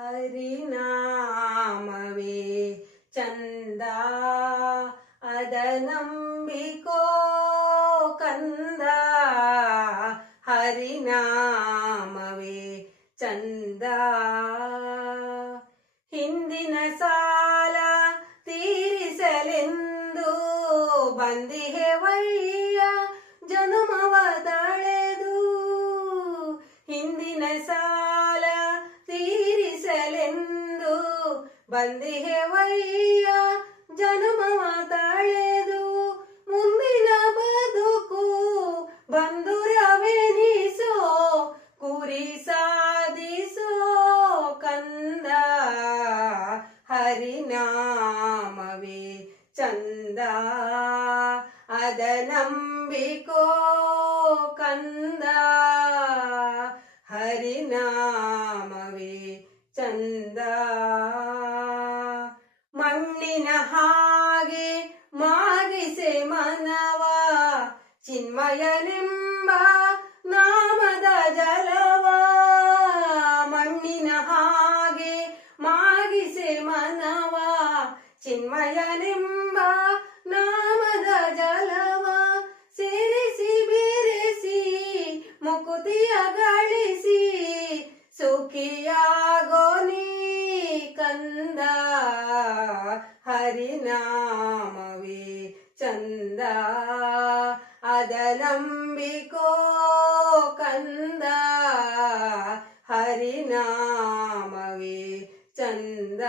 ಹರಿನಾಮವೇ ಚಂದ ಅದ ನಂಬಿಕೋ ಕಂದ. ಹರಿನಾಮವೇ ಚಂದ. ಹಿಂದಿನ ಸಾಲ ತೀರಿಸಲೆಂದು ಬಂದಿಹೆವಯ್ಯ ಜನುಮವ ತಳೆದು. ಹಿಂದಿನ ಸಾಲ ತೀರಿಸಲೆಂದು ಬಂದಿಹೆವಯ್ಯ ಜನುಮವ ತಳೆದು. ಮುಂದಿನ ಬದುಕು ಬಂಧುರವೆನಿಸೋ ಗುರಿ ಸಾಧಿಸೋ ಕಂದ. ಹರಿನಾಮವೇ ಚಂದ ಅದ ನಂಬಿಕೋ ಕಂದ. ಹರಿನಾಮವೇ ಚಂದ. ಮಣ್ಣಿನ ಹಾಗೆ ಮಾಗಿಸೆ ಮನವ ಚಿನ್ಮಯನೆಂಬ ನಾಮದ ಜಲವ. ಮಣ್ಣಿನ ಹಾಗೆ ಮಾಗಿಸೆ ಮನವ ಚಿನ್ಮಯನೆಂಬ ನಾಮದ ಜಲವ. ಸೇರಿಸಿ ಬೆರೆಸಿ ಮುಕುತಿಯ ಗಳಿಸಿ ಸುಖಿಯಾಗೋ ನೀ ಕಂದ. ಹರಿನಾಮವೇ ಚಂದ ಅದ ನಂಬಿಕೋ ಕಂದ. ಹರಿನಾಮವೇ ಚಂದ.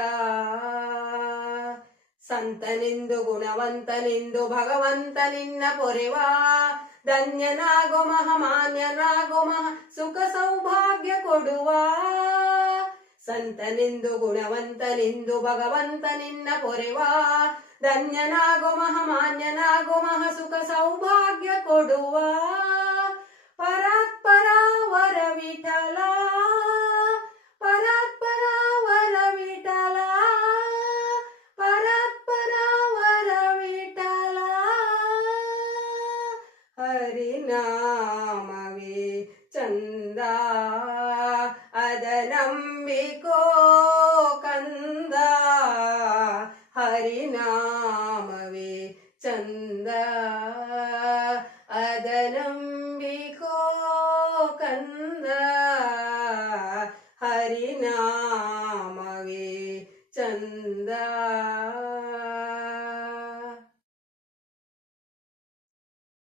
ಸಂತನೆಂದು ಗುಣವಂತನೆಂದು ಭಗವಂತ ನಿನ್ನ ಪೊರೆವ. ಧನ್ಯನಾಗೋ ಮಹಾಮಾನ್ಯನಾಗೋ ಸುಖ ಸೌಭಾಗ್ಯ ಕೊಡುವ. ಸಂತನೆಂದು ಗುಣವಂತನೆಂದು ಭಗವಂತ ನಿನ್ನ ಪೊರೆವ. ಧನ್ಯನಾಗೋ ಮಹಾಮಾನ್ಯನಾಗೋ ಸುಖ ಸೌಭಾಗ್ಯ ಕೊಡುವ. ಪರಾತ್ಪರ ವರ ವಿಠಲ ಪರಾತ್ಪರ ವರ ವಿಠಲ ಪರಾತ್ಪರ ವರ ವಿಠಲ. ಹರಿನಾಮವೇ ಚಂದ ಅದ ನಂಬಿಕೋ ಕಂದ. ಹರಿನಾಮವೇ ಚಂದ ಅದ ನಂಬಿಕೋ ಕಂದ. ಹರಿನಾಮವೇ ಚಂದ.